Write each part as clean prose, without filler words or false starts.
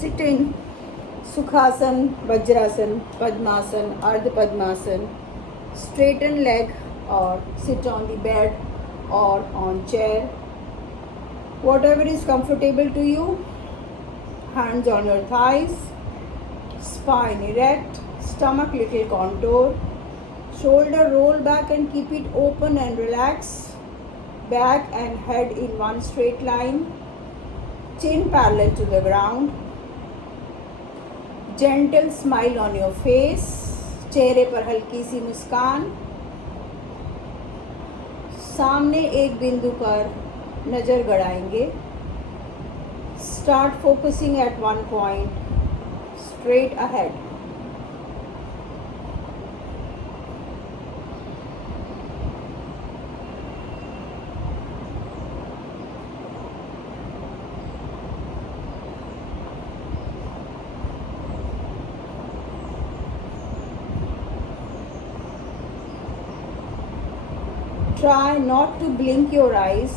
Sit in Sukhasan, Vajrasan, Padmasan, Ardha Padmasan. Straighten leg or sit on the bed or on chair. Whatever is comfortable to you. Hands on your thighs. Spine erect. Stomach little contour. Shoulder roll back and keep it open and relax. Back and head in one straight line. Chin parallel to the ground. Gentle smile on your face. चेहरे पर हल्की सी मुस्कान. सामने एक बिंदु पर नज़र गड़ाएंगे. Start focusing at one point, straight ahead. Try not to blink your eyes.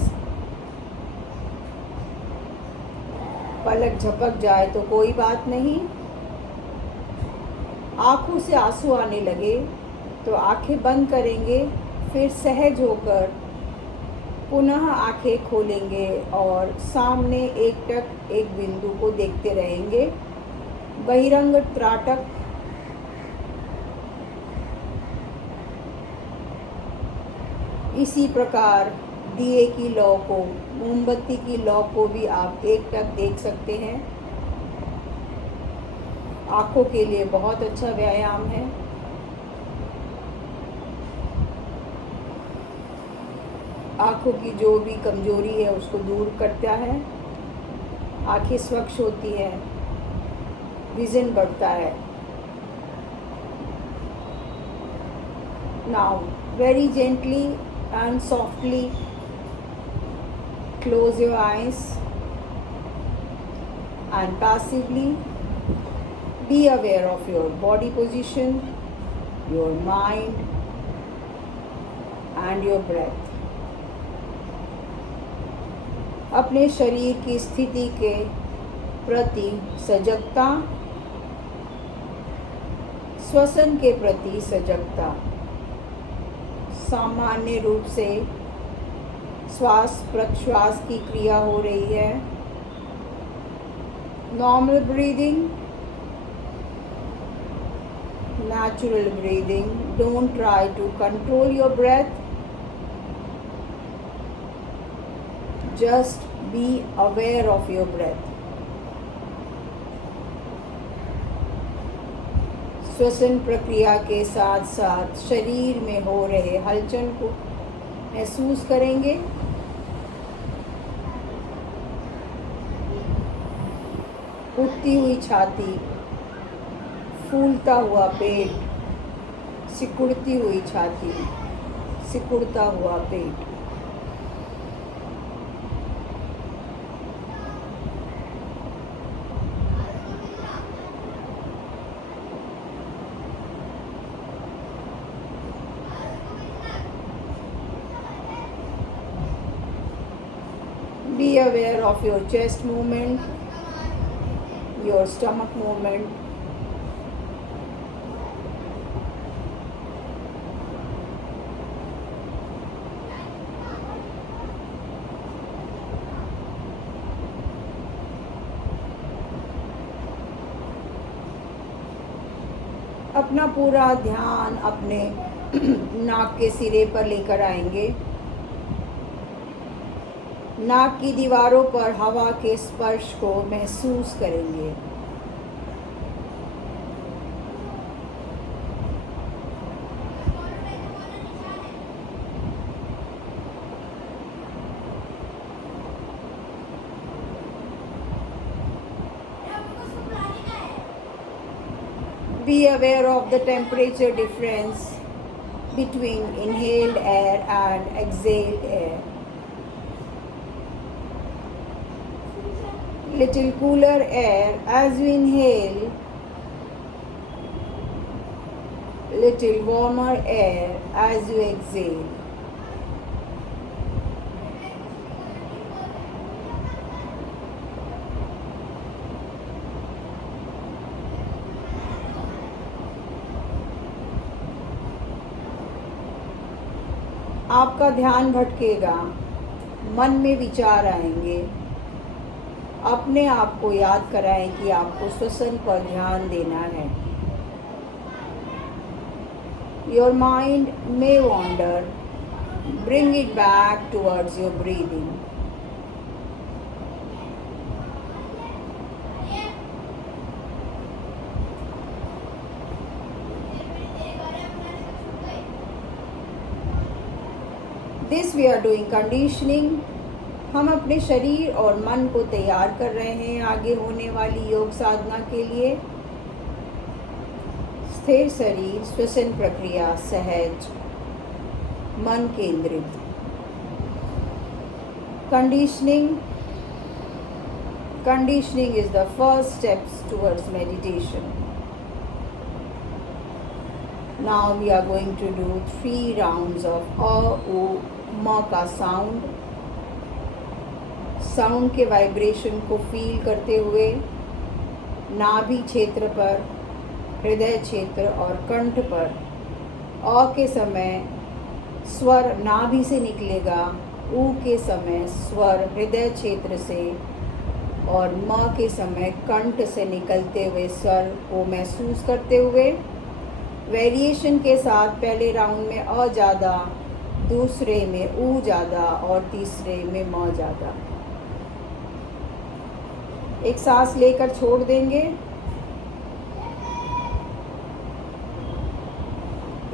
पलक झपक जाए तो कोई बात नहीं. आँखों से आंसू आने लगे तो आंखें बंद करेंगे. फिर सहज होकर पुनः आंखें खोलेंगे और सामने एकटक एक बिंदु को देखते रहेंगे. बहिरंग त्राटक. इसी प्रकार दिए की लौ को, मोमबत्ती की लौ को भी आप एकटक देख सकते हैं. आँखों के लिए बहुत अच्छा व्यायाम है. आँखों की जो भी कमजोरी है उसको दूर करता है. आँखें स्वच्छ होती है, विजन बढ़ता है. Now very gently and softly close your eyes and passively be aware of your body position, your mind and your breath. अपने शरीर की स्थिति के प्रति सजगता, श्वसन के प्रति सजगता. सामान्य रूप से श्वास प्रश्वास की क्रिया हो रही है. Normal breathing, natural breathing. Don't try to control your breath. Just be aware of your breath. श्वसन प्रक्रिया के साथ साथ शरीर में हो रहे हलचल को महसूस करेंगे. उठती हुई छाती, फूलता हुआ पेट, सिकुड़ती हुई छाती, सिकुड़ता हुआ पेट. Be aware of your chest movement, your stomach movement. अपना पूरा ध्यान अपने नाक के सिरे पर लेकर आएंगे. नाक की दीवारों पर हवा के स्पर्श को महसूस करेंगे. Be aware of the temperature difference between inhaled air and exhaled air. Little cooler air as you inhale, little warmer air as you exhale. आपका ध्यान भटकेगा, मन में विचार आएंगे। अपने आप को याद कराएं कि आपको श्वसन पर ध्यान देना है। Your mind may wander. Bring it back towards your breathing. This we are doing conditioning. हम अपने शरीर और मन को तैयार कर रहे हैं आगे होने वाली योग साधना के लिए। स्थिर शरीर, श्वसन प्रक्रिया सहज, मन केंद्रित। Conditioning is the first steps towards meditation. Now we are going to do 3 rounds of A, U, M का साउंड। साउंड के वाइब्रेशन को फील करते हुए नाभि क्षेत्र पर, हृदय क्षेत्र और कंठ पर अ के समय स्वर नाभि से निकलेगा, ऊ के समय स्वर हृदय क्षेत्र से और म के समय कंठ से निकलते हुए स्वर को महसूस करते हुए वेरिएशन के साथ पहले राउंड में अ ज़्यादा, दूसरे में ऊ ज़्यादा और तीसरे में म ज़्यादा। एक सांस लेकर छोड़ देंगे।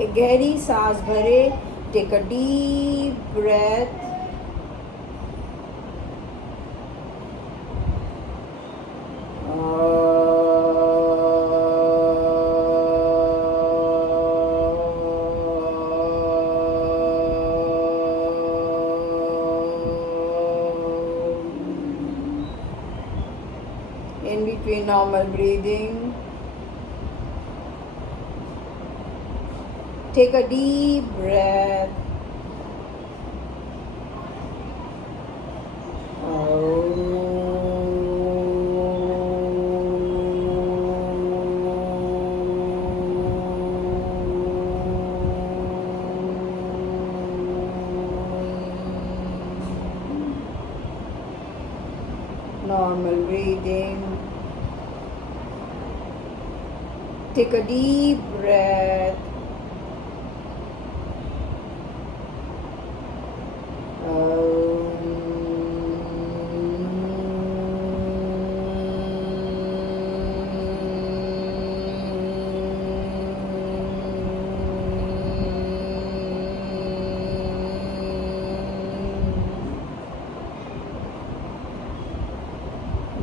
एक गहरी सांस भरे। Take a deep breath. In between normal breathing, take a deep breath. Normal breathing. Take a deep breath.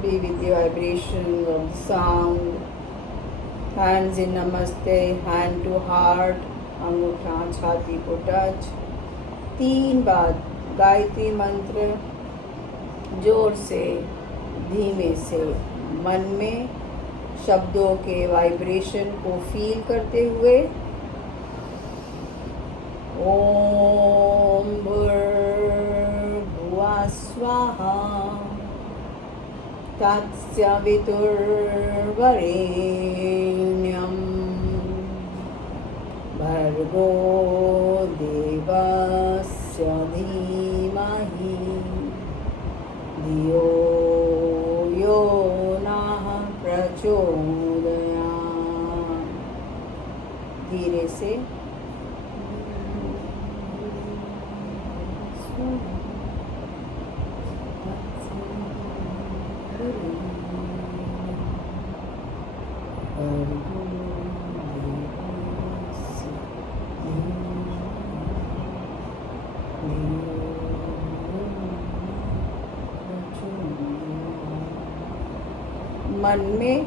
Be with the vibration of the sound. Hands in Namaste, hand to heart, अंगूठा छाती को touch. 3 बार गायत्री मंत्र जोर से, धीमे से, मन में शब्दों के वाइब्रेशन को फील करते हुए ओम भूर्भुवः स्वाहा तत्सवितुर्वरेण्यं भर्गो देवस्य धीमहि धियो यो नः प्रचोदयात्। धीरे से मन में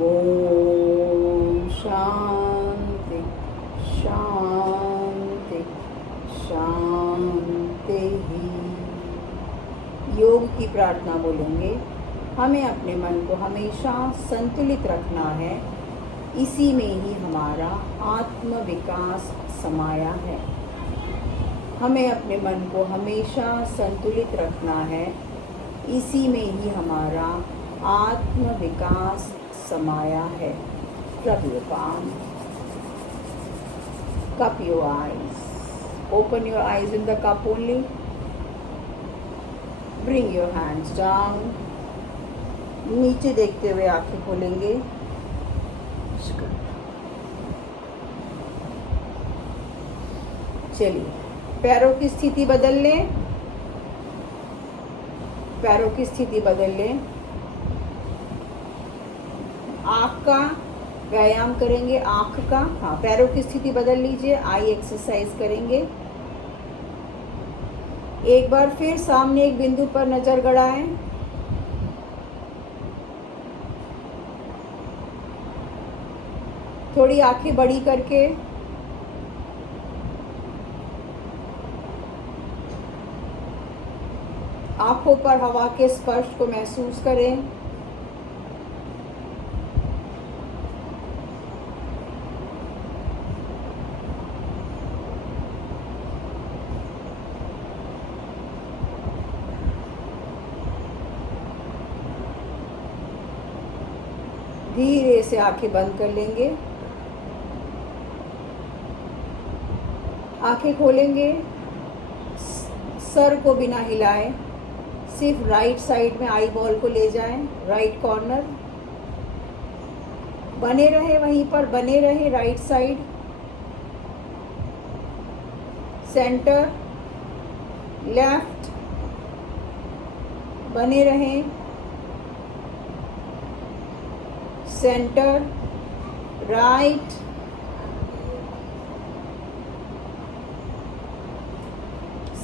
ओम शांति शांति शांति ही। योग की प्रार्थना बोलेंगे। हमें अपने मन को हमेशा संतुलित रखना है। इसी में ही हमारा आत्म विकास समाया है। हमें अपने मन को हमेशा संतुलित रखना है। इसी में ही हमारा आत्म विकास समाया है। Rub your palm. Cup your eyes. Open your eyes in the cup only. Bring your hands down. नीचे देखते हुए आंखें खोलेंगे। चलिए, पैरों की स्थिति बदल लें। पैरों की स्थिति बदल लें। आँख का व्यायाम करेंगे। आँख का, हाँ, पैरों की स्थिति बदल लीजिए। आई एक्सरसाइज करेंगे। एक बार फिर सामने एक बिंदु पर नजर गड़ाएं। थोड़ी आंखें बड़ी करके आंखों पर हवा के स्पर्श को महसूस करें। धीरे से आंखें बंद कर लेंगे। आंखें खोलेंगे। सर को बिना हिलाए सिर्फ राइट साइड में आई बॉल को ले जाएं। राइट कॉर्नर बने रहे, वहीं पर बने रहे। राइट साइड, सेंटर, लेफ्ट बने रहें। Centre, right,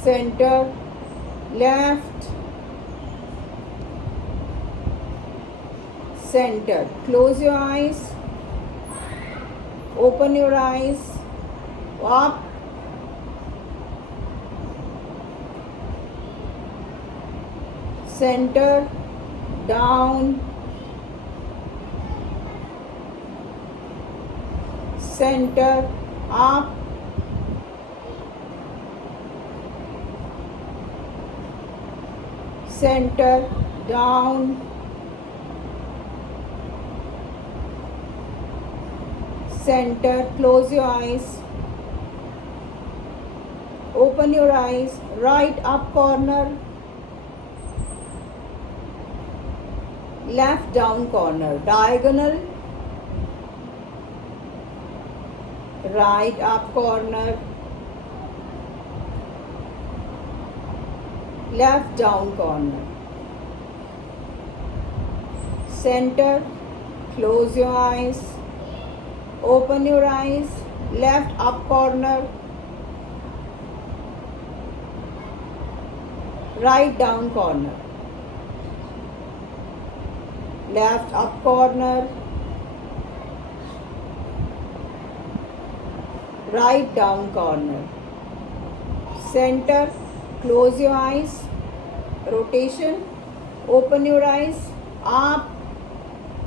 centre, left, center. Close your eyes. Open your eyes. Up. Center. Down. Center. Up. Center. Down. Center. Close your eyes. Open your eyes. Right up corner, left down corner, diagonal, right up corner, left down corner, center. Close your eyes. Open your eyes. Left up corner, right down corner, left up corner, right down corner, center. Close your eyes. Rotation. Open your eyes. Up,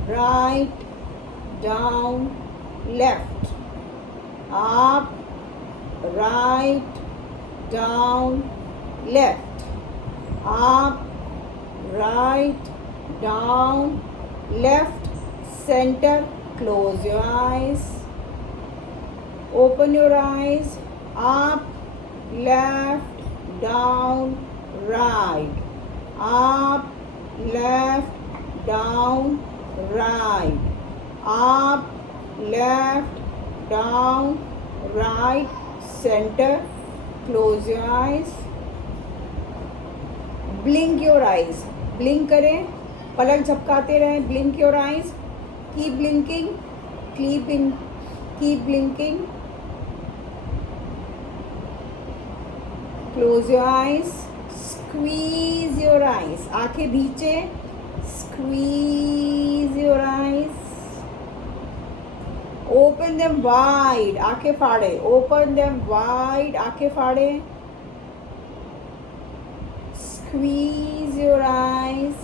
right, down, left, up, right, down, left, up, right, down, left, center. Close your eyes. Open your eyes. Up, left, down, right, up, left, down, right, up, left, down, right, center. Close your eyes. Blink your eyes. Blink करें, पलक झपकाते रहें. Blink your eyes. Keep blinking. Keep blinking. Close your eyes. Squeeze your eyes. आंखें भींचे. Squeeze your eyes. Open them wide. आंखें फाड़े. Open them wide. आंखें फाड़े. Squeeze your eyes.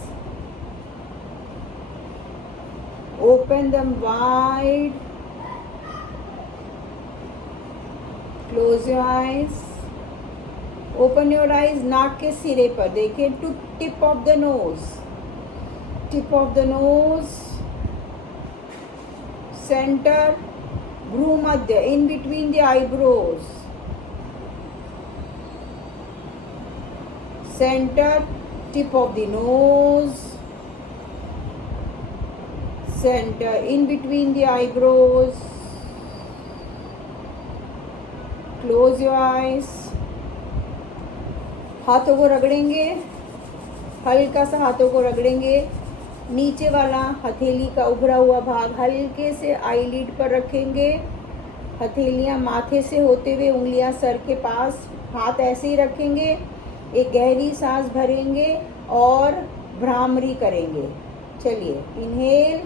Open them wide. Close your eyes, open your eyes. नाक के सिरे पर देखिए, to tip of the nose, tip of the nose, centre, भ्रू मध्य, in between the eyebrows, centre, tip of the nose, centre, in between the eyebrows, close your eyes. हाथों को रगड़ेंगे, हल्का सा हाथों को रगड़ेंगे। नीचे वाला हथेली का उभरा हुआ भाग हल्के से आईलिड पर रखेंगे। हथेलियां माथे से होते हुए उंगलियां सर के पास, हाथ ऐसे ही रखेंगे। एक गहरी सांस भरेंगे और भ्रामरी करेंगे। चलिए, इनहेल,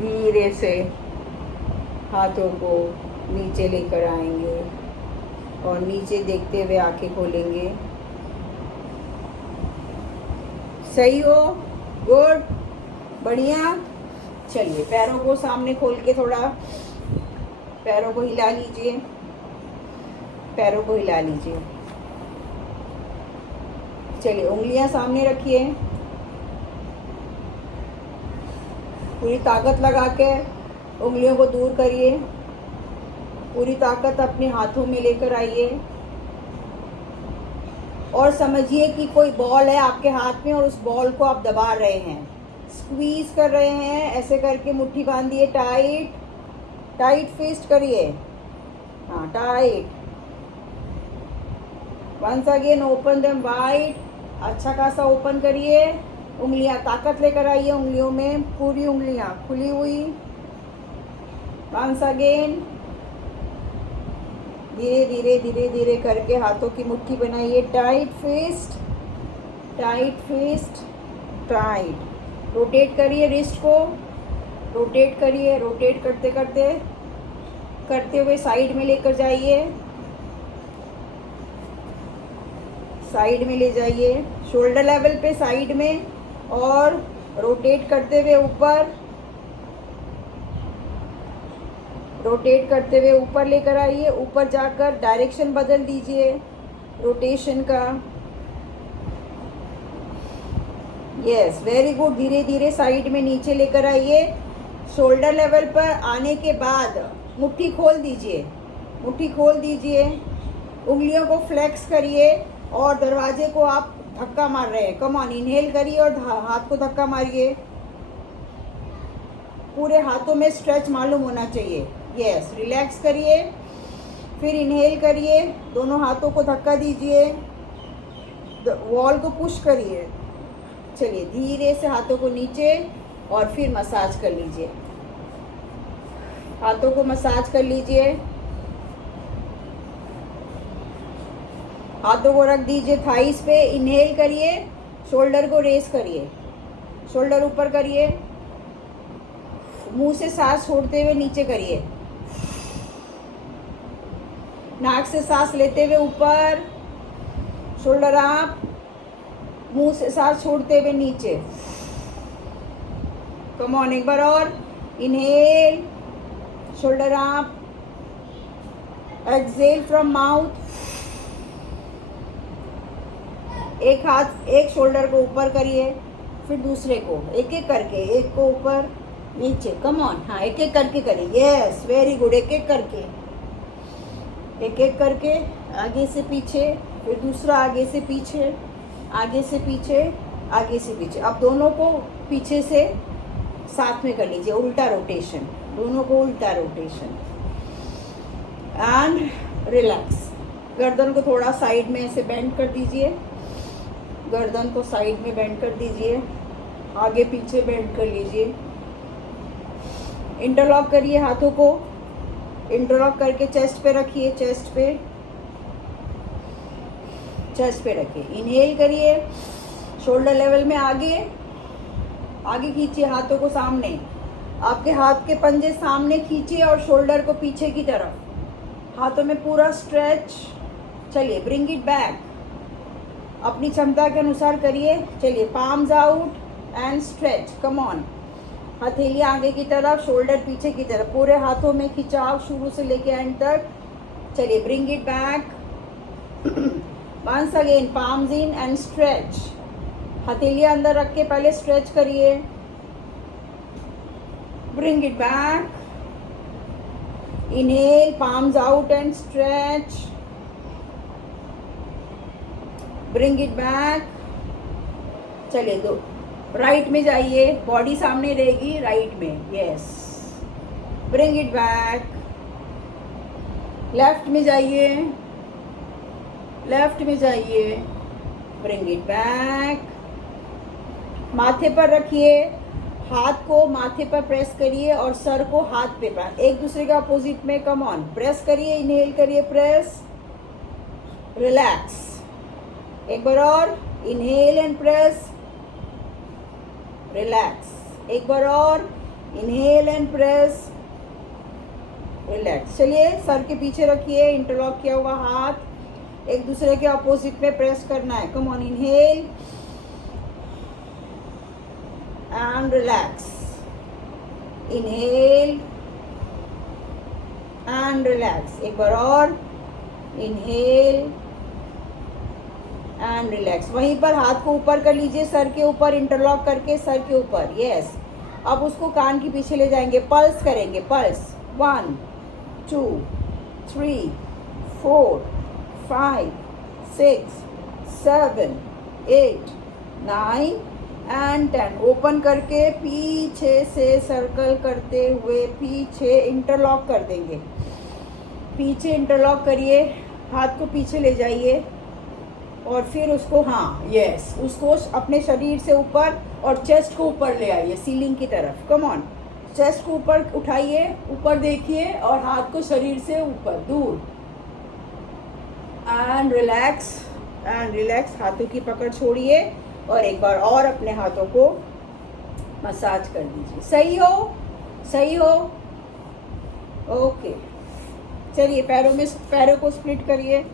धीरे से हाथों को नीचे लेकर आएंगे और नीचे देखते हुए आंखें खोलेंगे। सही हो, गुड, बढ़िया। चलिए, पैरों को सामने खोल के थोड़ा पैरों को हिला लीजिए, पैरों को हिला लीजिए। चलिए, उंगलियां सामने रखिए, पूरी ताकत लगा के उंगलियों को दूर करिए। पूरी ताकत अपने हाथों में लेकर आइए और समझिए कि कोई बॉल है आपके हाथ में और उस बॉल को आप दबा रहे हैं, स्क्वीज कर रहे हैं। ऐसे करके मुट्ठी बांधिए, टाइट टाइट फिस्ट करिए। हाँ, tight. Once again open them wide, अच्छा खासा ओपन करिए। उंगलियां ताकत लेकर आइए, उंगलियों में पूरी उंगलियां खुली हुई। वंस अगेन, धीरे धीरे धीरे धीरे करके हाथों की मुट्ठी बनाइए। Tight fist, tight fist, tight. Rotate करिए रिस्ट को, रोटेट करिए। रोटेट करते करते करते हुए साइड में लेकर जाइए, साइड में ले जाइए, शोल्डर लेवल पे साइड में, और रोटेट करते हुए ऊपर, रोटेट करते हुए ऊपर लेकर आइए। ऊपर जाकर डायरेक्शन बदल दीजिए रोटेशन का। Yes, very good. धीरे धीरे साइड में नीचे लेकर आइए। शोल्डर लेवल पर आने के बाद मुट्ठी खोल दीजिए, मुट्ठी खोल दीजिए। उंगलियों को फ्लेक्स करिए और दरवाजे को आप धक्का मार रहे हैं। कम ऑन, इनहेल करिए और हाथ को धक्का मारिए। पूरे हाथों में स्ट्रेच मालूम होना चाहिए। यस, रिलैक्स करिए, फिर इनहेल करिए, दोनों हाथों को धक्का दीजिए, वॉल को पुश करिए। चलिए, धीरे से हाथों को नीचे और फिर मसाज कर लीजिए। हाथों को मसाज कर लीजिए। हाथों को रख दीजिए थाइस पे। इनहेल करिए, शोल्डर को रेस करिए, शोल्डर ऊपर करिए। मुंह से सांस छोड़ते हुए नीचे करिए। नाक से सांस लेते हुए ऊपर, शोल्डर अप, मुंह से सांस छोड़ते हुए नीचे। कम ऑन, एक बार और। Inhale, shoulder up, exhale from mouth. एक हाथ, एक शोल्डर को ऊपर करिए, फिर दूसरे को, एक एक करके, एक को ऊपर नीचे। कम ऑन, हाँ, एक एक करके करिए। Yes, very good. एक एक करके, एक एक करके, आगे से पीछे, फिर दूसरा आगे से पीछे, आगे से पीछे, आगे से पीछे। अब दोनों को पीछे से साथ में कर लीजिए, उल्टा रोटेशन, दोनों को उल्टा रोटेशन। And relax. गर्दन को थोड़ा साइड में ऐसे बेंड कर दीजिए, गर्दन को साइड में बेंड कर दीजिए, आगे पीछे बेंड कर लीजिए। इंटरलॉक करिए हाथों को, इंटरलॉक करके चेस्ट पे रखिए, चेस्ट पे, चेस्ट पे रखिए। इनहेल करिए, शोल्डर लेवल में आगे, आगे खींचिए हाथों को सामने, आपके हाथ के पंजे सामने खींचिए और शोल्डर को पीछे की तरफ, हाथों में पूरा स्ट्रेच। चलिए ब्रिंग इट बैक, अपनी क्षमता के अनुसार करिए। चलिए palms out and stretch, come on. हथेली आगे की तरफ, शोल्डर पीछे की तरफ, पूरे हाथों में खिंचाव शुरू से लेके एंड तक। चलिए bring it back, once again palms in and stretch. हथेली अंदर रख के पहले स्ट्रेच करिए। Bring it back, inhale, palms out and stretch. Bring it back. चलिए दो, राइट में जाइए, बॉडी सामने रहेगी, राइट में, yes. Bring it back, left में जाइए, लेफ्ट में जाइए, ब्रिंग इट बैक। माथे पर रखिए, हाथ को माथे पर प्रेस करिए और सर को हाथ पे पर, एक दूसरे के अपोजिट में, कम ऑन। प्रेस करिए, इनहेल करिए, प्रेस, रिलैक्स। एक बार और, इनहेल एंड प्रेस, रिलैक्स। एक बार और, इनहेल एंड प्रेस, रिलैक्स। चलिए सर के पीछे रखिए, इंटरलॉक किया हुआ हाथ एक दूसरे के अपोजिट में प्रेस करना है। Come on, inhale and relax, inhale and relax. एक बार और, इनहेल एंड रिलैक्स। वहीं पर हाथ को ऊपर कर लीजिए, सर के ऊपर, इंटरलॉक करके सर के ऊपर, यस। अब उसको कान के पीछे ले जाएंगे, पल्स करेंगे, पल्स 1 2 3 4 5 6 7 8 9 एंड 10। ओपन करके पीछे से सर्कल करते हुए पीछे इंटरलॉक कर देंगे। पीछे इंटरलॉक करिए, हाथ को पीछे ले जाइए और फिर उसको, हाँ यस, उसको अपने शरीर से ऊपर और चेस्ट को ऊपर ले आइए, सीलिंग की तरफ। कम ऑन, चेस्ट को ऊपर उठाइए, ऊपर देखिए और हाथ को शरीर से ऊपर दूर, एंड रिलैक्स एंड रिलैक्स। हाथों की पकड़ छोड़िए और एक बार और अपने हाथों को मसाज कर दीजिए। सही हो, सही हो, ओके। चलिए पैरों को स्प्लिट करिए,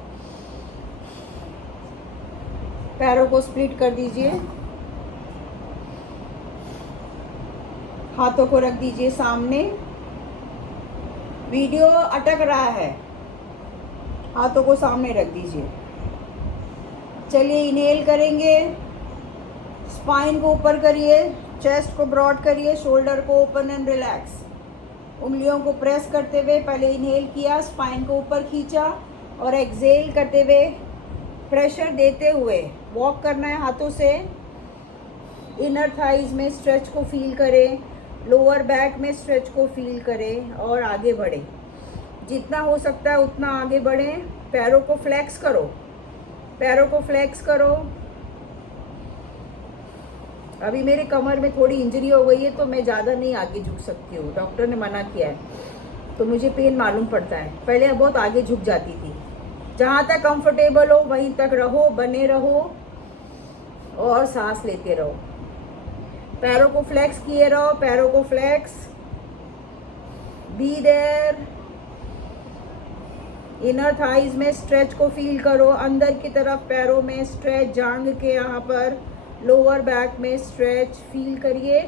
पैरों को स्प्लिट कर दीजिए। हाथों को रख दीजिए सामने। वीडियो अटक रहा है, हाथों को सामने रख दीजिए। चलिए इनहेल करेंगे, स्पाइन को ऊपर करिए, चेस्ट को ब्रॉड करिए, शोल्डर को ओपन एंड रिलैक्स। उंगलियों को प्रेस करते हुए पहले इनहेल किया, स्पाइन को ऊपर खींचा और एक्सहेल करते हुए प्रेशर देते हुए वॉक करना है हाथों से। इनर थाइज में स्ट्रेच को फील करें, लोअर बैक में स्ट्रेच को फील करें और आगे बढ़ें। जितना हो सकता है उतना आगे बढ़ें। पैरों को फ्लेक्स करो, पैरों को फ्लेक्स करो। अभी मेरे कमर में थोड़ी इंजरी हो गई है तो मैं ज़्यादा नहीं आगे झुक सकती हूँ, डॉक्टर ने मना किया है, तो मुझे पेन मालूम पड़ता है। पहले बहुत आगे झुक जाती थी। जहाँ तक कंफर्टेबल हो वहीं तक रहो, बने रहो और सांस लेते रहो। पैरों को फ्लेक्स किए रहो, पैरों को flex, be there. Inner thighs में स्ट्रेच को फील करो, अंदर की तरफ पैरों में स्ट्रेच, जांघ के यहाँ पर, लोअर बैक में स्ट्रेच फील करिए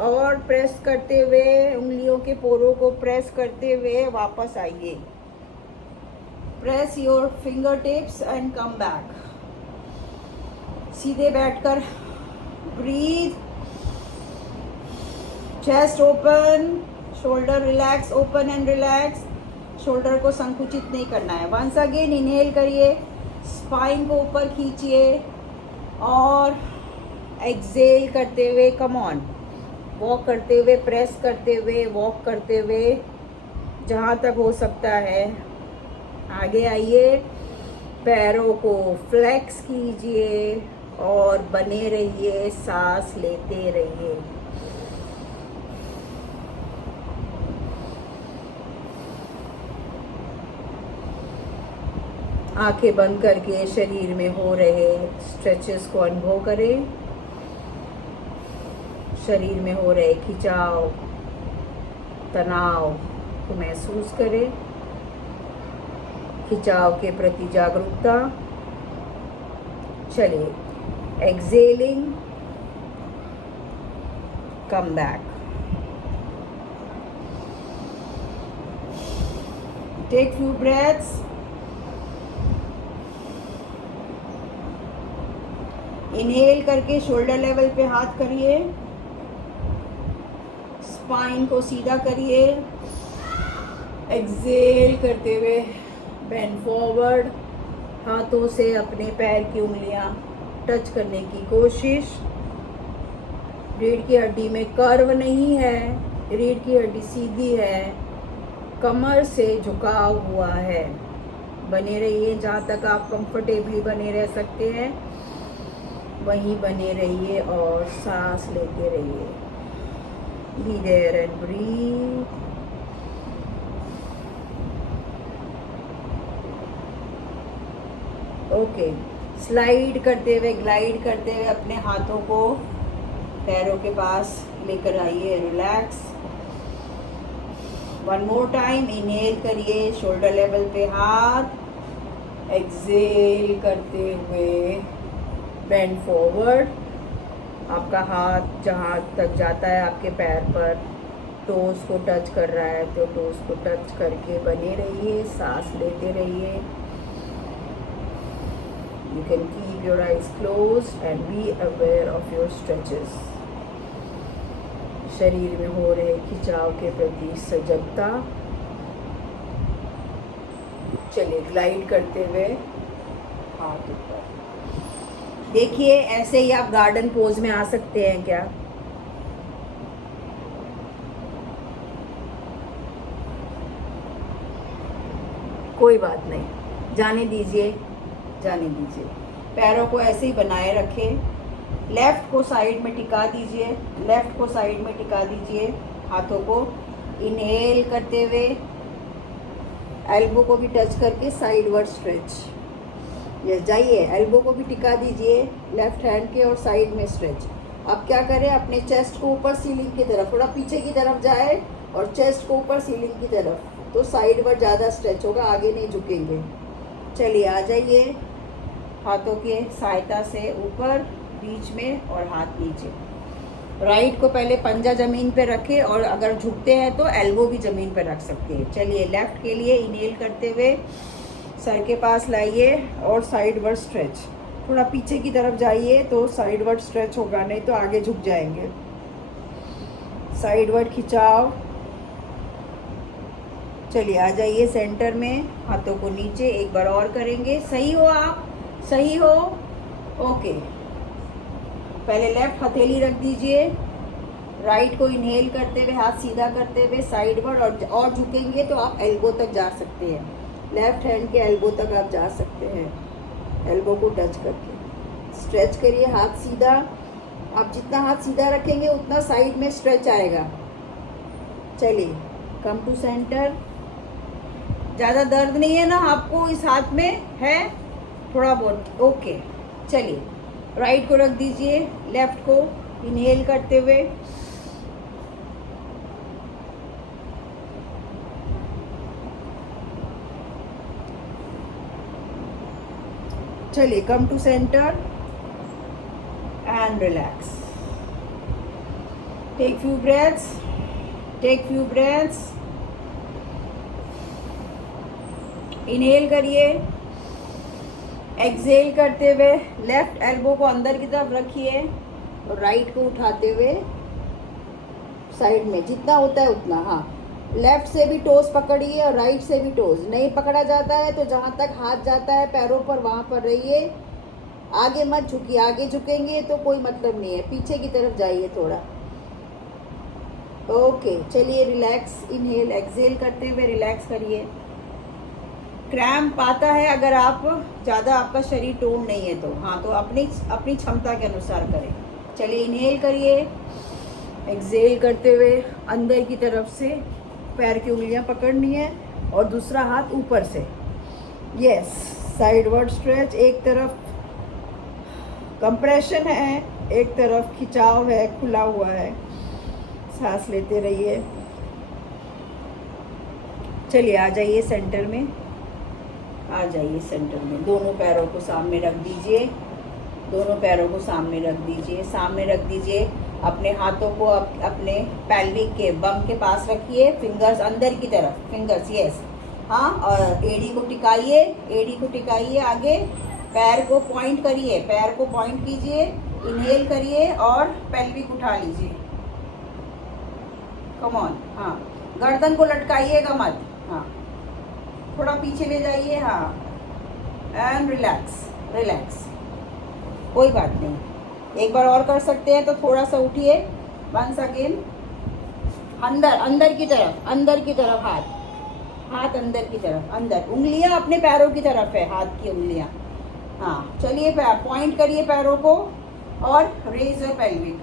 और प्रेस करते हुए उंगलियों के पोरों को प्रेस करते हुए वापस आइए। Press your fingertips and come back. सीधे बैठकर breathe, chest open, shoulder relax, open and relax. Shoulder को संकुचित नहीं करना है। वंस अगेन इनहेल करिए, स्पाइन को ऊपर खींचिए और एक्सहेल करते हुए कम ऑन, वॉक करते हुए, प्रेस करते हुए, वॉक करते हुए जहाँ तक हो सकता है आगे आइए। पैरों को फ्लेक्स कीजिए और बने रहिए, सांस लेते रहिए। आंखें बंद करके शरीर में हो रहे स्ट्रेचेस को अनुभव करें। शरीर में हो रहे खिंचाव, तनाव को महसूस करें। खिंचाव के प्रति जागरूकता। चलिए, exhaling, come back. Take few breaths. Inhale करके शोल्डर लेवल पे हाथ करिए, स्पाइन को सीधा करिए। एक्सेल करते हुए बेंड फॉरवर्ड, हाथों से अपने पैर की उंगलियां टच करने की कोशिश। रीढ़ की हड्डी में कर्व नहीं है, रीढ़ की हड्डी सीधी है, कमर से झुकाव हुआ है। बने रहिए, जहाँ तक आप कंफर्टेबली बने रह सकते हैं वहीं बने रहिए और सांस लेते रहिए। Be there and breathe. Okay, slide करते हुए, ग्लाइड करते हुए अपने हाथों को पैरों के पास लेकर आइए। Relax. One more time. Inhale करिए, शोल्डर लेवल पे हाथ। एक्सेल करते हुए बेंड फॉरवर्ड। आपका हाथ जहाँ तक जाता है आपके पैर पर, टोस को टच कर रहा है तो टोस को टच करके बने रहिए, सांस लेते रहिए। You can keep your eyes closed end be aware of your stretches. शरीर में हो रहे खिंचाव के प्रति सजगता। चलिए, ग्लाइड करते हुए हाथ ऊपर। देखिए, ऐसे ही आप गार्डन पोज में आ सकते हैं क्या? कोई बात नहीं, जाने दीजिए, जाने दीजिए। पैरों को ऐसे ही बनाए रखें। लेफ्ट को साइड में टिका दीजिए, लेफ्ट को साइड में टिका दीजिए। हाथों को इनहेल करते हुए एल्बो को भी टच करके साइडवर्ड स्ट्रेच। यस, जाइए, एल्बो को भी टिका दीजिए लेफ्ट हैंड के और साइड में स्ट्रेच। अब क्या करें, अपने चेस्ट को ऊपर सीलिंग की तरफ, थोड़ा पीछे की तरफ जाए और चेस्ट को ऊपर सीलिंग की तरफ, तो साइडवर्ड ज़्यादा स्ट्रेच होगा, आगे नहीं झुकेंगे। चलिए, आ जाइए, हाथों के सहायता से ऊपर, बीच में और हाथ नीचे। राइट को पहले पंजा ज़मीन पे रखें और अगर झुकते हैं तो एल्बो भी ज़मीन पे रख सकते हैं। चलिए, लेफ्ट के लिए इनहेल करते हुए सर के पास लाइए और साइडवर्ड स्ट्रेच। थोड़ा पीछे की तरफ जाइए तो साइडवर्ड स्ट्रेच होगा, नहीं तो आगे झुक जाएंगे। साइडवर्ड खिंचाव। चलिए, आ जाइए सेंटर में, हाथों को नीचे। एक बार और करेंगे। सही हो आप? सही हो? ओके। पहले लेफ्ट हथेली रख दीजिए, राइट को इनहेल करते हुए हाथ सीधा करते हुए साइडवर्ड, और झुकेंगे तो आप एल्बो तक जा सकते हैं। लेफ्ट हैंड के एल्बो तक आप जा सकते हैं, एल्बो को टच करके। स्ट्रेच करिए, हाथ सीधा। आप जितना हाथ सीधा रखेंगे उतना साइड में स्ट्रेच आएगा। चलिए, कम टू सेंटर। ज़्यादा दर्द नहीं है ना आपको इस हाथ में? है थोड़ा बहुत? ओके। चलिए, राइट को रख दीजिए, लेफ्ट को इनहेल करते हुए चलिए, come to centre and relax. Take few breaths, take few breaths. Inhale करिए, एक्सेल करते हुए लेफ्ट एल्बो को अंदर की तरफ रखिए और राइट को उठाते हुए साइड में, जितना होता है उतना। हाँ, लेफ्ट से भी टोस पकड़िए और राइट से भी टोस। नहीं पकड़ा जाता है तो जहाँ तक हाथ जाता है पैरों पर वहाँ पर रहिए, आगे मत झुकिए। आगे झुकेंगे तो कोई मतलब नहीं है, पीछे की तरफ जाइए थोड़ा। ओके, चलिए, रिलैक्स। इनहेल एक्सेल करते हुए रिलैक्स करिए। क्रैम्प आता है अगर आप ज़्यादा, आपका शरीर टोन नहीं है तो, हाँ, तो अपनी क्षमता के अनुसार करें। चलिए, इनहेल करिए, एक्सेल करते हुए अंदर की तरफ से पैर की उंगलियां पकड़नी है और दूसरा हाथ ऊपर से। Yes, sideward stretch. एक तरफ कंप्रेशन है एक तरफ खिंचाव है, खुला हुआ है, सांस लेते रहिए। चलिए आ जाइए सेंटर में, आ जाइए सेंटर में। दोनों पैरों को सामने रख दीजिए, दोनों पैरों को सामने रख दीजिए, सामने रख दीजिए। अपने हाथों को अपने पैल्विक के बम के पास रखिए, फिंगर्स अंदर की तरफ, फिंगर्स, यस, हाँ। और एड़ी को टिकाइए, एड़ी को टिकाइए आगे। पैर को पॉइंट करिए, पैर को पॉइंट कीजिए, इनहेल करिए और पैल्विक उठा लीजिए। कम ऑन, हाँ। गर्दन को लटकाइएगा मत, हाँ। थोड़ा पीछे ले जाइए, हाँ। एंड रिलैक्स, रिलैक्स, कोई बात नहीं। एक बार और कर सकते हैं तो थोड़ा सा उठिए, वंस अगेन। अंदर, अंदर की तरफ, अंदर की तरफ हाथ, हाथ अंदर की तरफ, अंदर। उंगलियां अपने पैरों की तरफ है, हाथ की उंगलियां, हाँ। चलिए पैर पॉइंट करिए पैरों को और raise your pelvic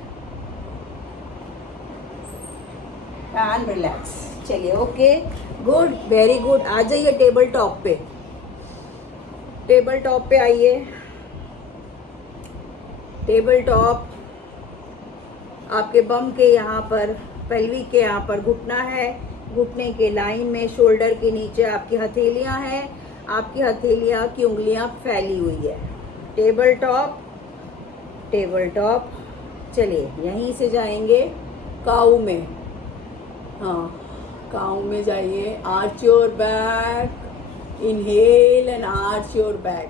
and relax. चलिए, ओके, गुड, वेरी गुड। आ जाइए टेबल टॉप पे, टेबल टॉप पे आइए। टेबल टॉप आपके बम के यहाँ पर, पेल्विक के यहाँ पर घुटना है, घुटने के लाइन में, शोल्डर के नीचे आपकी हथेलियाँ हैं, आपकी हथेलियाँ की उंगलियाँ फैली हुई है। Table top, table top. चलिए यहीं से जाएंगे काऊ में, हाँ, काऊ में जाइए। Arch your back, inhale and arch your back.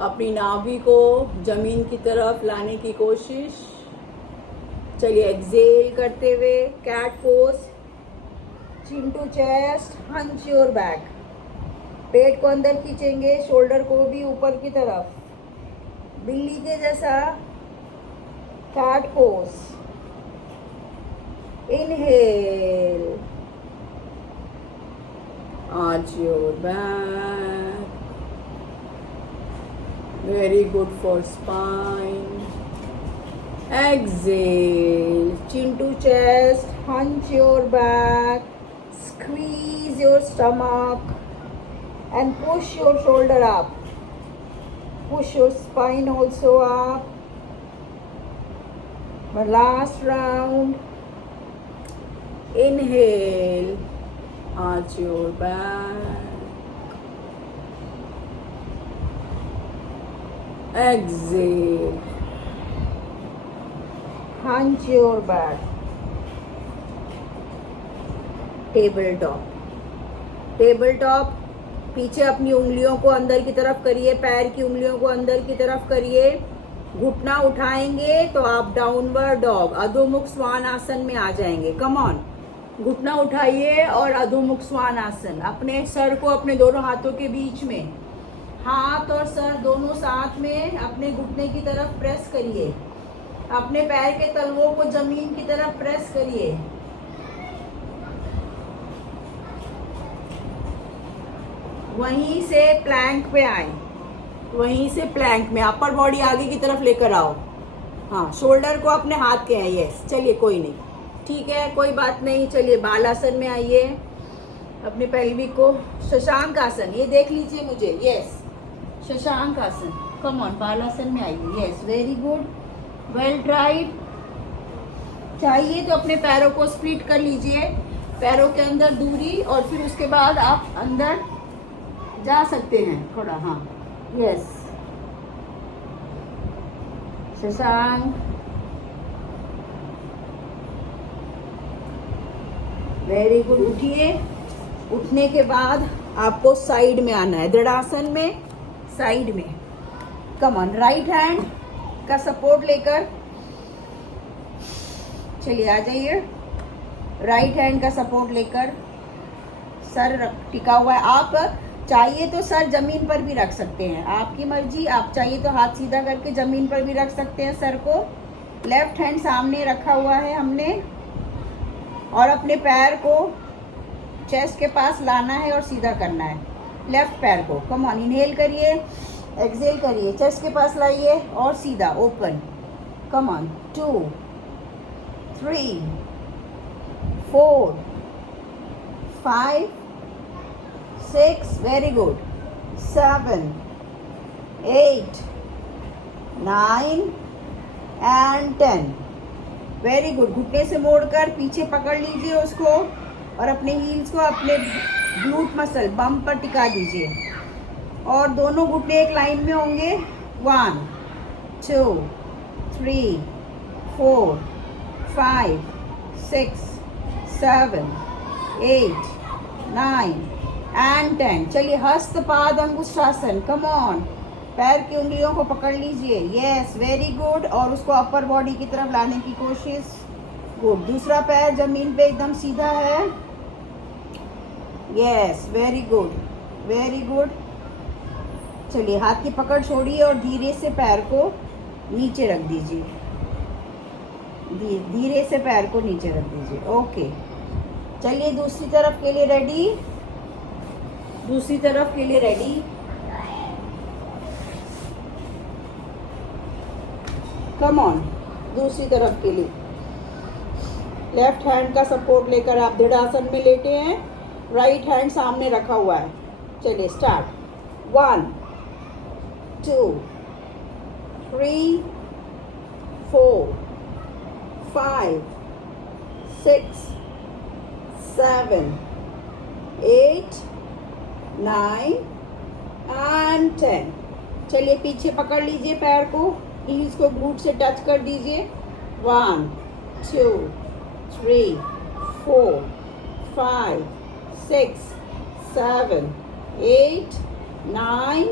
अपनी नाभि को जमीन की तरफ लाने की कोशिश। चलिए एक्सेल करते हुए cat pose, chin to chest, hunch your back. पेट को अंदर खींचेंगे, शोल्डर को भी ऊपर की तरफ, बिल्ली के जैसा cat pose. Inhale, arch your back, very good for spine. Exhale, chin to chest, hunch your back, squeeze your stomach and push your shoulder up. Push your spine also up. The last round. Inhale, arch your back. Exhale, hunch your back. Table top, table top. पीछे अपनी उंगलियों को अंदर की तरफ करिए, पैर की उंगलियों को अंदर की तरफ करिए। घुटना उठाएंगे तो आप डाउनवर्ड डॉग, अधोमुख स्वान आसन में आ जाएंगे। कम ऑन, घुटना उठाइए और अधोमुख स्वान आसन। अपने सर को अपने दोनों हाथों के बीच में, हाथ और सर दोनों साथ में अपने घुटने की तरफ प्रेस करिए। अपने पैर के तलवों को जमीन की तरफ प्रेस करिए। वहीं से प्लैंक पे आए, वहीं से प्लैंक में अपर बॉडी आगे की तरफ लेकर आओ। हाँ, शोल्डर को अपने हाथ के हैं, यस। चलिए कोई नहीं, ठीक है, कोई बात नहीं। चलिए बालासन में आइए। अपने पेल्विक को, शशांक आसन, ये देख लीजिए मुझे, यस, शशांक आसन। कम ऑन, बालासन में आइए, yes, very good, well tried. चाहिए तो अपने पैरों को स्प्लिट कर लीजिए, पैरों के अंदर दूरी, और फिर उसके बाद आप अंदर जा सकते हैं थोड़ा, हाँ, यस, शशांक, वेरी गुड। उठिए, उठने के बाद आपको साइड में आना है, दृढ़ासन में, साइड में। कम ऑन, राइट हैंड का सपोर्ट लेकर चलिए आ जाइए। राइट हैंड का सपोर्ट लेकर सर टिका हुआ है। आप चाहिए तो सर जमीन पर भी रख सकते हैं, आपकी मर्जी। आप चाहिए तो हाथ सीधा करके जमीन पर भी रख सकते हैं सर को। लेफ्ट हैंड सामने रखा हुआ है हमने, और अपने पैर को चेस्ट के पास लाना है और सीधा करना है लेफ्ट पैर को। कम ऑन, इनहेल करिए, एक्सहेल करिए, चेस्ट के पास लाइए और सीधा open. Come on, 2 3 4 5 6, very good, 7 8 9 and 10। Very good. घुटने से मोड़कर पीछे पकड़ लीजिए उसको और अपने हील्स को अपने ग्लूट मसल बम पर टिका दीजिए और दोनों घुटने एक लाइन में होंगे। 1 2 3 4 5 6 7 8 9 एंड 10। चलिए हस्त पाद अंगुष्ठासन। Come on. पैर की उंगलियों को पकड़ लीजिए। Yes, very good. और उसको अपर बॉडी की तरफ लाने की कोशिश। गुड। दूसरा पैर जमीन पे एकदम सीधा है। Yes, very good, very good. चलिए हाथ की पकड़ छोड़िए और धीरे से पैर को नीचे रख दीजिए। धीरे से पैर को नीचे रख दीजिए। ओके, चलिए दूसरी तरफ के लिए रेडी। दूसरी तरफ के लिए रेडी। Come on. दूसरी तरफ के लिए लेफ्ट हैंड का सपोर्ट लेकर आप दृढ़ आसन में लेटे हैं। राइट हैंड सामने रखा हुआ है। चलिए स्टार्ट। 1 2 3 4 5 6 7 8 9 एंड 10। चलिए पीछे पकड़ लीजिए पैर को, हील्स को ग्लूट से टच कर दीजिए। 1 2 3 4 5 6 7 8 9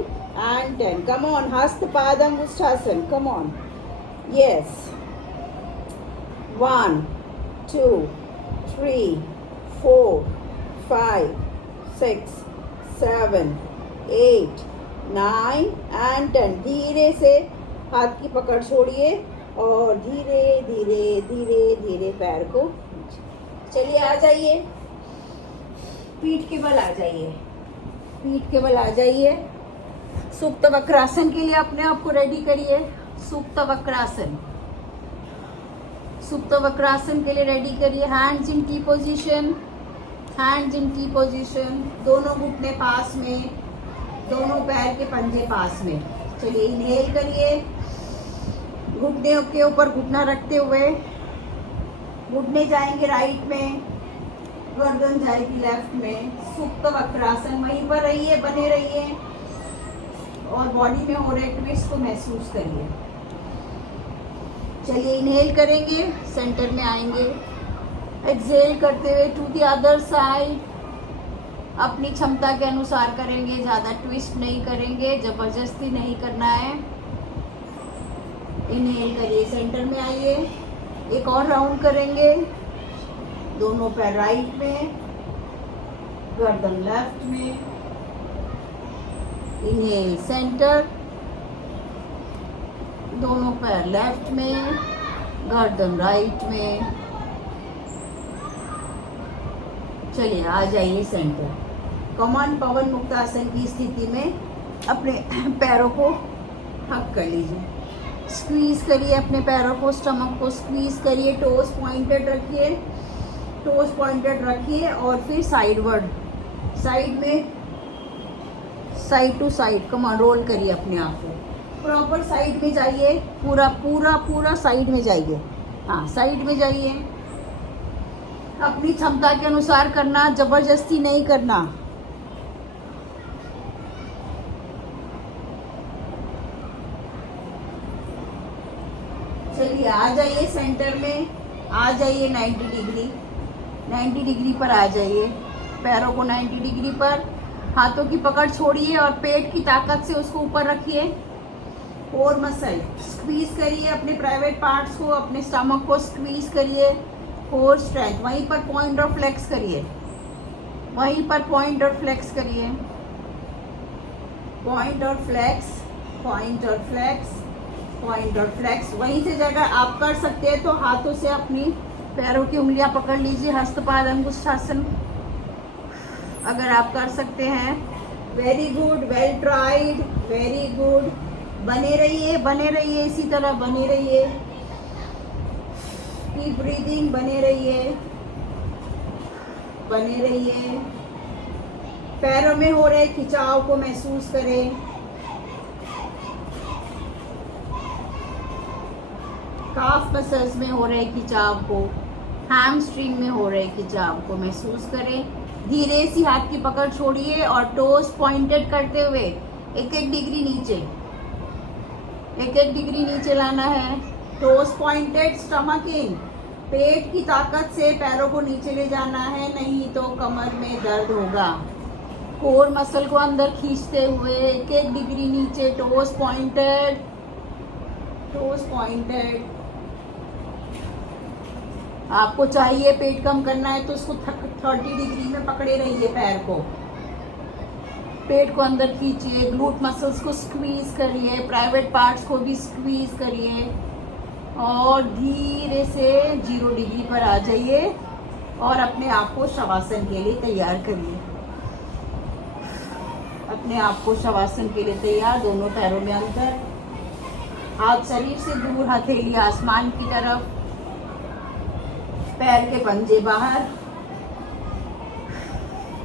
and 10. Come on, hasta padam usthasana. Come on. Yes. 1 2 3 4 5 6 7 8 9 and 10. धीरे से हाथ की पकड़ छोड़िए और धीरे धीरे धीरे धीरे पैर को। चलिए आ जाइए, पीठ के बल आ जाइए, पीठ के बल आ जाइए। सुप्त वक्रासन के लिए अपने आप को रेडी करिए। सुप्त वक्रासन, सुप्त वक्रासन के लिए रेडी करिए। Hands in T position, hands in T position. दोनों घुटने पास में, दोनों पैर के पंजे पास में। चलिए इनहेल करिए, घुटने के ऊपर घुटना रखते हुए। घुटने जाएंगे राइट में, गर्दन जाएगी लेफ्ट में। सुप्त वक्रासन, वहीं पर रहिए, बने रहिए और बॉडी में हो रहे ट्विस्ट को महसूस करिए। चलिए इनहेल करेंगे, सेंटर में आएंगे। एक्सहेल करते हुए टू द अदर साइड। अपनी क्षमता के अनुसार करेंगे, ज़्यादा ट्विस्ट नहीं करेंगे, जबरदस्ती नहीं करना है। इनहेल करिए, सेंटर में आइए। एक और राउंड करेंगे। दोनों पैर राइट में, गर्दन लेफ्ट में। इनहेल सेंटर, दोनों पैर लेफ्ट में, गर्दन राइट में। चलिए आ जाइए सेंटर। कमान पवन मुक्त आसन की स्थिति में अपने पैरों को हक कर लीजिए। स्क्वीज करिए अपने पैरों को, स्टमक को स्क्वीज करिए। टोज पॉइंटेड रखिए, टोज पॉइंटेड रखिए और फिर साइडवर्ड, साइड में, side to side. Come on roll करिए अपने आप को। प्रॉपर साइड में जाइए, पूरा पूरा पूरा साइड में जाइए। हाँ, साइड में जाइए। अपनी क्षमता के अनुसार करना, जबरदस्ती नहीं करना। चलिए आ जाइए सेंटर में, आ जाइए 90 डिग्री, 90 डिग्री पर आ जाइए। पैरों को 90 डिग्री पर, हाथों की पकड़ छोड़िए और पेट की ताकत से उसको ऊपर रखिए। कोर मसल स्क्वीज करिए, अपने प्राइवेट पार्ट्स को, अपने स्टमक को स्क्वीज करिए। कोर स्ट्रेंथ, वहीं पर पॉइंट और फ्लेक्स करिए, वहीं पर पॉइंट और फ्लेक्स करिए। पॉइंट और फ्लेक्स, पॉइंट और फ्लेक्स, पॉइंट और फ्लेक्स। वहीं से अगर आप कर सकते हैं तो हाथों से अपनी पैरों की उंगलियां पकड़ लीजिए। हस्तपाद अंगुष्ठासन अगर आप कर सकते हैं। Very good, well tried, very good. बने रहिए, बने रहिए, इसी तरह बने रहिए। कीप ब्रीदिंग, बने रहिए, बने रहिए। पैरों में हो रहे खिंचाव को महसूस करें। काफ मसल्स में हो रहे खिंचाव को, हैमस्ट्रिंग में हो रहे खिंचाव को महसूस करें। धीरे सी हाथ की पकड़ छोड़िए और टोस पॉइंटेड करते हुए एक एक डिग्री नीचे, एक एक डिग्री नीचे लाना है। टोस पॉइंटेड, स्टमक इन, पेट की ताकत से पैरों को नीचे ले जाना है, नहीं तो कमर में दर्द होगा। कोर मसल को अंदर खींचते हुए एक एक डिग्री नीचे, टोस पॉइंटेड, टोस पॉइंटेड। आपको चाहिए पेट कम करना है तो उसको 30 डिग्री में पकड़े रहिए पैर को, पेट को अंदर खींचिए, ग्लूट मसल्स को स्क्वीज करिए, प्राइवेट पार्ट्स को भी स्क्वीज करिए और धीरे से 0 डिग्री पर आ जाइए और अपने आप को शवासन के लिए तैयार करिए। अपने आप को शवासन के लिए तैयार, दोनों पैरों में अंतर, हाथ शरीर से दूर, हथेली आसमान की तरफ, पैर के पंजे बाहर,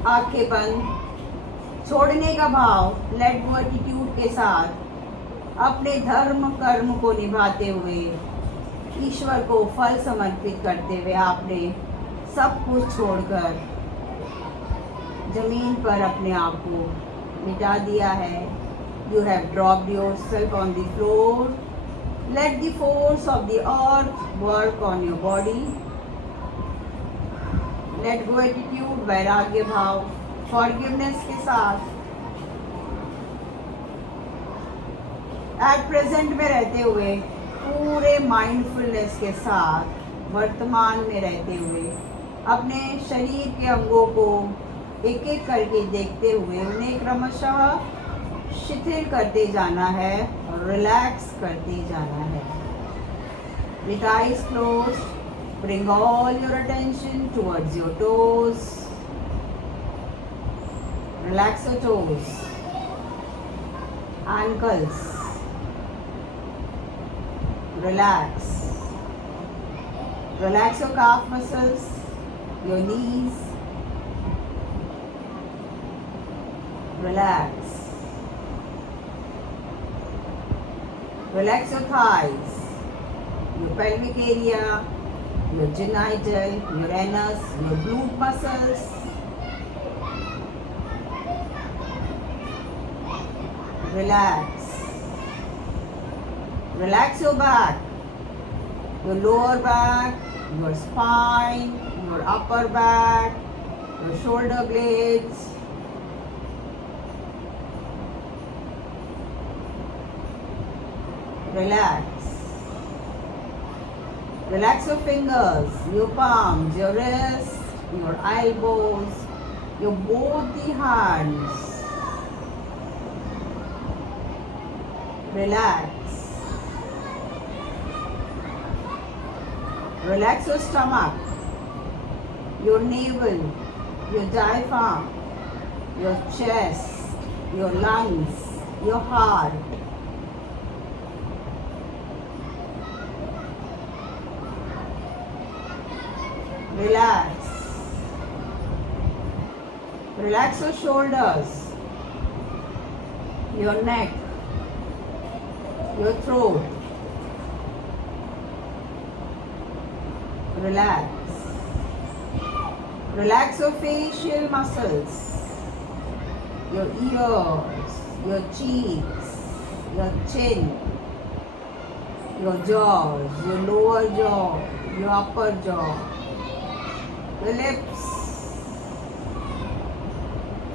आंखें बंद। छोड़ने का भाव, लेट गो एटीट्यूड के साथ अपने धर्म कर्म को निभाते हुए, ईश्वर को फल समर्पित करते हुए आपने सब कुछ छोड़कर जमीन पर अपने आप को मिटा दिया है। You have dropped yourself on the floor. Let the force of the earth work on your body. Let go attitude, वैराग्य भाव, forgiveness के साथ at present में रहते हुए, पूरे mindfulness के साथ वर्तमान में रहते हुए अपने शरीर के अंगों को एक एक करके देखते हुए उन्हें क्रमशः शिथिल करते जाना है और रिलैक्स करते जाना है। With eyes closed, bring all your attention towards your toes. Relax your toes, ankles. Relax. Relax your calf muscles, your knees. Relax. Relax your thighs, your pelvic area, your genital, your anus, your glute muscles. Relax. Relax your back, your lower back, your spine, your upper back, your shoulder blades. Relax. Relax your fingers, your palms, your wrists, your elbows, your both the hands. Relax. Relax your stomach, your navel, your diaphragm, your chest, your lungs, your heart. Relax. Relax your shoulders, your neck, your throat. Relax. Relax your facial muscles, your ears, your cheeks, your chin, your jaws, your lower jaw, your upper jaw, your lips,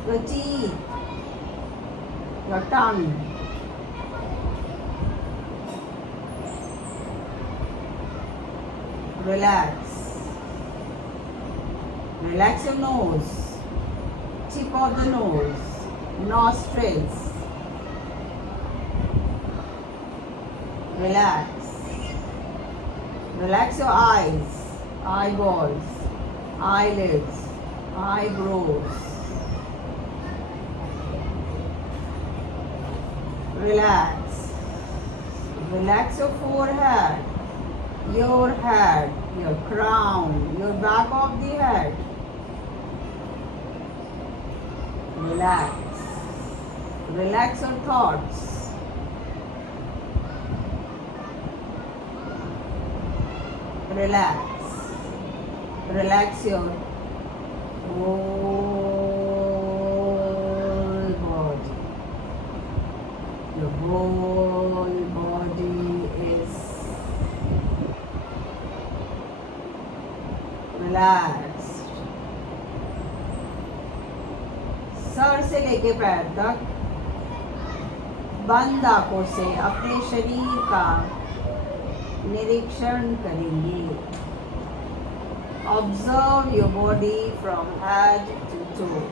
your teeth, your tongue. Relax. Relax your nose, tip of the nose, nostrils. Relax. Relax your eyes, eyeballs, eyelids, eyebrows. Relax. Relax your forehead, your head, your crown, your back of the head. Relax. Relax your thoughts. relax. Relax your whole body. Your whole body is relaxed. Sir से लेके पैर तक बंद आंखों से अपने शरीर का निरीक्षण करेंगे. Observe your body from head to toe.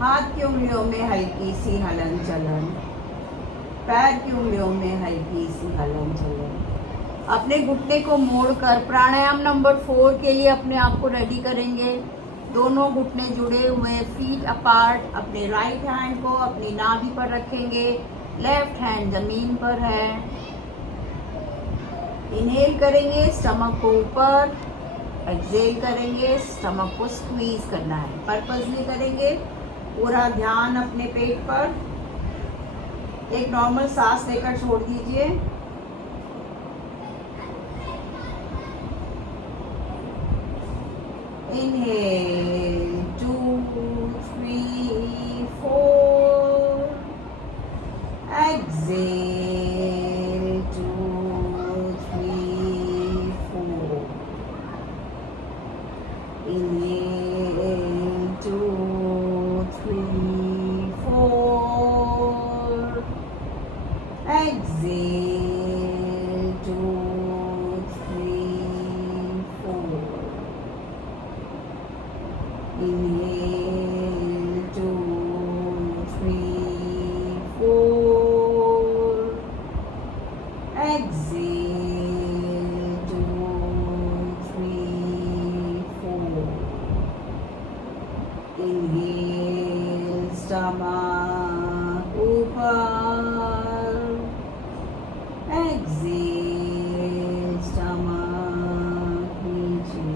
हाथ की उंगलियों में हल्की सी हलन चलन, पैर की उंगलियों में हल्की सी हलन चलन. अपने घुटने को मोड़कर प्राणायाम नंबर 4 के लिए अपने आप को रेडी करेंगे. दोनों घुटने जुड़े हुए, फीट अपार्ट. अपने राइट हैंड को अपनी नाभि पर रखेंगे. लेफ्ट हैंड जमीन पर है. इनहेल करेंगे, स्टमक को ऊपर. एक्सहेल करेंगे, स्टमक को स्क्वीज करना है. पर्पसली करेंगे. पूरा ध्यान अपने पेट पर. एक नॉर्मल सांस लेकर छोड़ दीजिए. Inhale 2 3 4. Exhale 2 3 4. Inhale 2 3 4. Exhale 2 3 4. Inhale 2 3 4. Exhale 2 3 4. Inhale, stomach ऊपर. Exhale, stomach नीचे.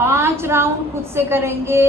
5 राउंड खुद से करेंगे.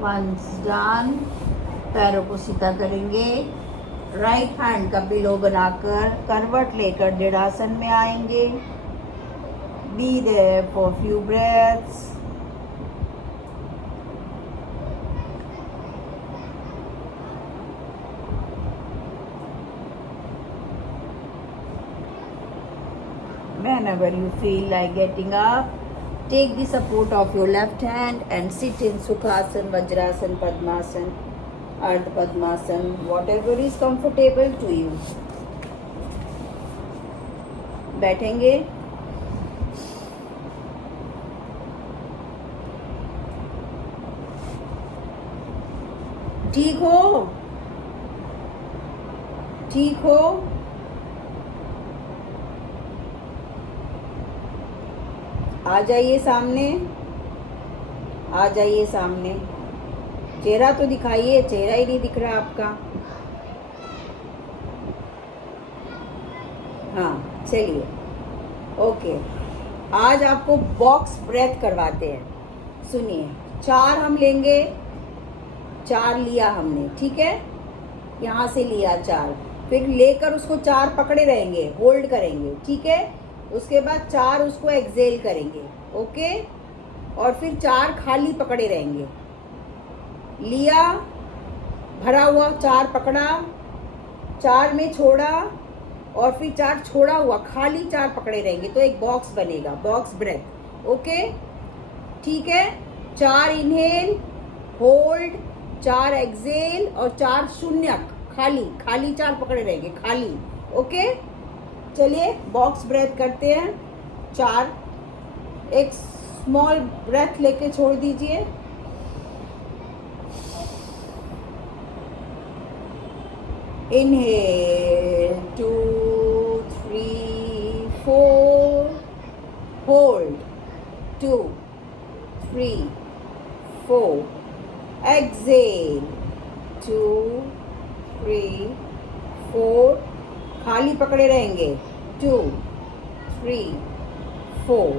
वंस डन, पैरों को सीधा करेंगे. राइट हैंड का पिलो बनाकर करवट लेकर दृढ़ासन में आएंगे. Be there for few breaths. Whenever you feel like getting up, take the support of your left hand and sit in Sukhasana, Vajrasana, Padmasana, Ardha Padmasana, whatever is comfortable to you. बैठेंगे. ठीक हो? ठीक हो? आ जाइए सामने. आ जाइए सामने. चेहरा तो दिखाइए. चेहरा ही नहीं दिख रहा आपका. हाँ, चलिए. ओके, आज आपको बॉक्स ब्रेथ करवाते हैं। सुनिए, 4 हम लेंगे, 4 लिया हमने, ठीक है, यहाँ से लिया 4, फिर लेकर उसको 4 पकड़े रहेंगे, होल्ड करेंगे, ठीक है। उसके बाद 4 उसको एक्सेल करेंगे, ओके, और फिर 4 खाली पकड़े रहेंगे। लिया, भरा हुआ 4 पकड़ा, 4 में छोड़ा, और फिर 4 छोड़ा हुआ खाली 4 पकड़े रहेंगे, तो एक बॉक्स बनेगा, बॉक्स ब्रेथ, ओके, ठीक है। 4 इनहेल, होल्ड, 4 एक्सेल और 4 शून्य, खाली खाली 4 पकड़े रहेंगे, खाली, ओके। चलिए बॉक्स ब्रेथ करते हैं। 4, एक स्मॉल ब्रेथ लेके छोड़ दीजिए। इनहेल 2 3 4, होल्ड 2 3 4, एक्सेल 2 3 4, खाली पकड़े रहेंगे 2 3 4,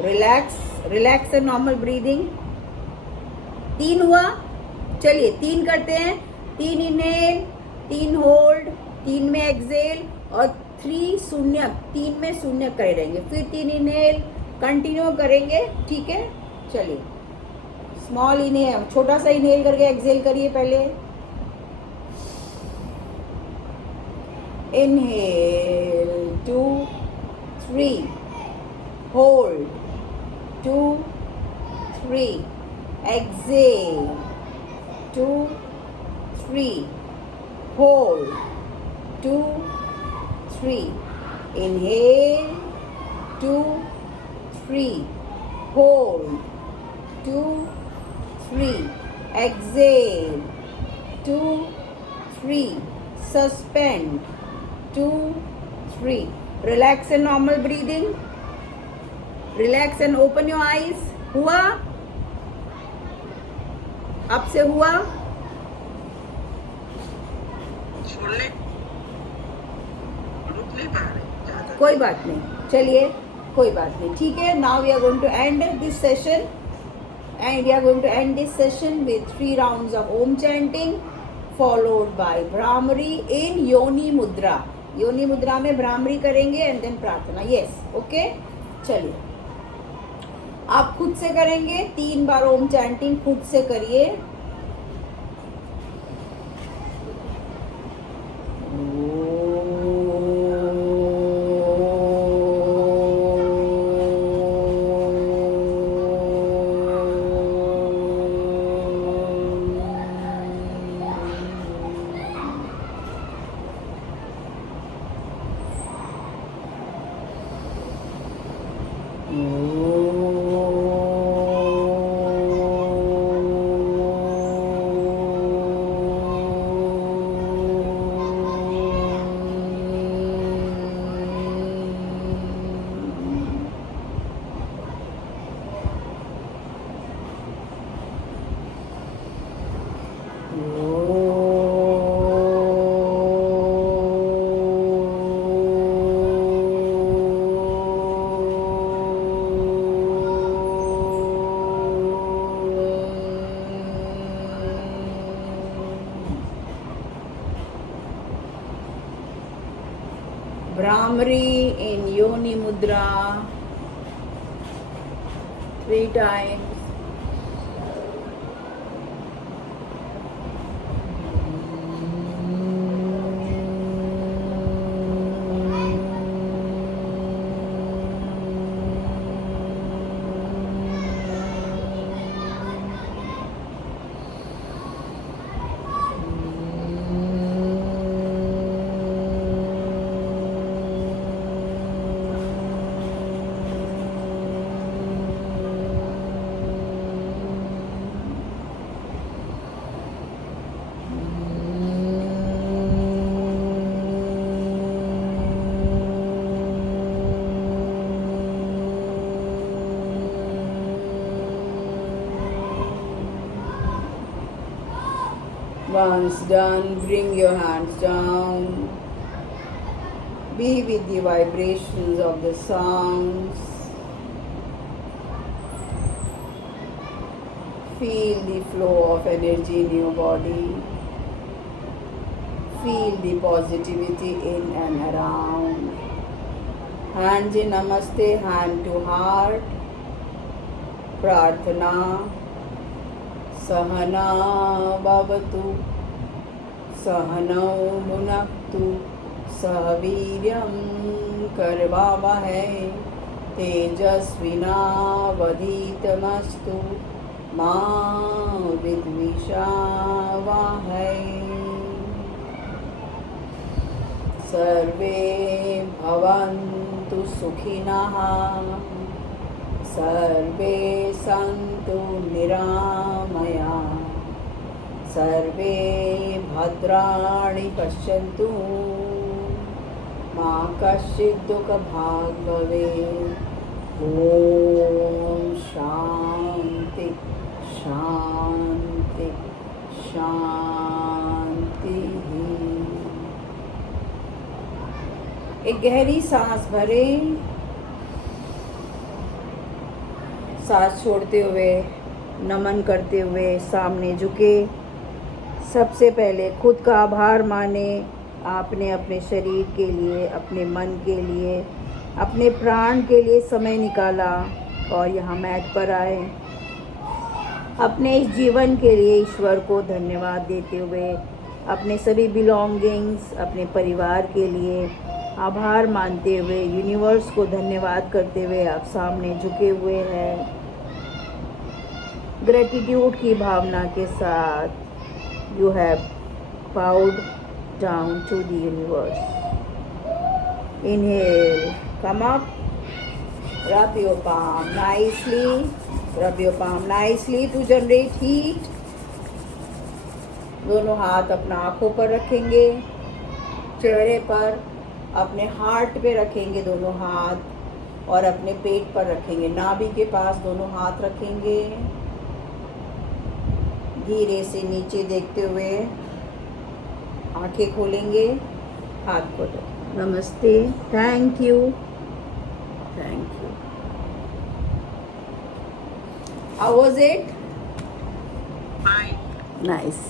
रिलैक्स एंड नॉर्मल ब्रीदिंग। 3 हुआ, चलिए 3 करते हैं। 3 इनहेल, 3 होल्ड, 3 में एक्सेल और 3 शून्य, 3 में शून्य करे रहेंगे, फिर 3 इनहेल, कंटिन्यू करेंगे, ठीक है। चलिए स्मॉल इनहेल, छोटा सा इनहेल करके एक्सेल करिए पहले। Inhale 2 3, hold 2 3, exhale 2 3, hold 2 3, inhale 2 3, hold 2 3, exhale 2 3, suspend 2 3, relax and normal breathing, relax and open your eyes। हुआ, अब से हुआ, कोई बात नहीं, चलिए कोई बात नहीं, ठीक है। Now we are going to end this session, and we are going to end this session with 3 rounds of Om chanting followed by Bhramari in yoni mudra. Yoni mudra में भ्रामरी करेंगे एंड देन प्रार्थना। यस, ओके, चलिए आप खुद से करेंगे, 3 बार ओम चैंटिंग खुद से करिए। Brahmari in Yoni Mudra 3 times. Once done, bring your hands down. Be with the vibrations of the songs. Feel the flow of energy in your body. Feel the positivity in and around. Hands in Namaste, hand to heart. Prarthana. Sahana bhavatu. Sahanau bhunaktu. Sahaviryam karvavahai. Tejasvinavadhitamastu. मा विद्विषावहै. सर्वे भवन्तु सुखिनः. सर्वे सन्तु निरामयाः. सर्वे भद्राणि पश्यन्तु. मा कश्चित् दुःखभाग् भवेत्. ॐ शान्ति शांति शांति. एक गहरी सांस भरें. सांस छोड़ते हुए, नमन करते हुए सामने झुके. सबसे पहले खुद का आभार माने. आपने अपने शरीर के लिए, अपने मन के लिए, अपने प्राण के लिए समय निकाला और यहाँ मैट पर आए. अपने इस जीवन के लिए ईश्वर को धन्यवाद देते हुए, अपने सभी बिलोंगिंग्स, अपने परिवार के लिए आभार मानते हुए, यूनिवर्स को धन्यवाद करते हुए आप सामने झुके हुए हैं. ग्रेटिट्यूड की भावना के साथ you have bowed down to the universe. Inhale, come up, rub your palm nicely. Rub your palm nicely to generate heat. दोनों हाथ अपना आँखों पर रखेंगे. चेहरे पर, अपने हार्ट पे रखेंगे दोनों हाथ और अपने पेट पर रखेंगे. नाभि के पास दोनों हाथ रखेंगे. धीरे से नीचे देखते हुए आँखें खोलेंगे. हाथ खोलो. नमस्ते. Thank you. Thank you. How was it? Fine. Nice.